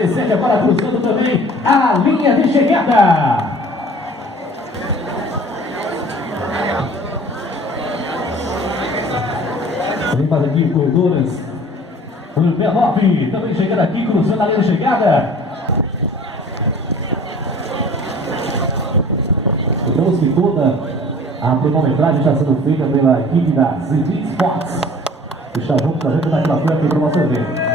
97 agora cruzando também a linha de chegada. Vem para aqui, corredores. O 69 também chegando aqui, cruzando a linha de chegada. Então, que toda a cronometragem está sendo feita pela equipe da ZT Sports, que está junto com a gente naquela frente para o nosso evento.